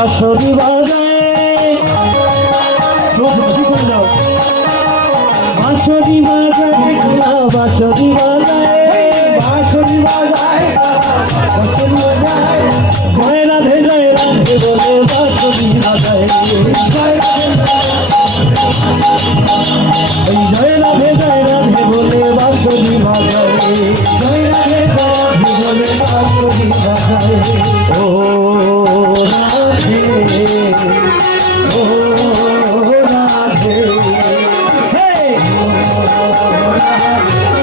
বাঁশরি বাজায় বাঁশরি বাজায় বাঁশরি বাজায় বাঁশরি বাজায় বাঁশরি বাজায় জয় রাধে বলে বাঁশরি বাজায় জয় রাধে বলে বাঁশরি বাজায় জয় রাধে বলে বাঁশরি বাজায় ও রাধে ও রাধে হে ও রাধে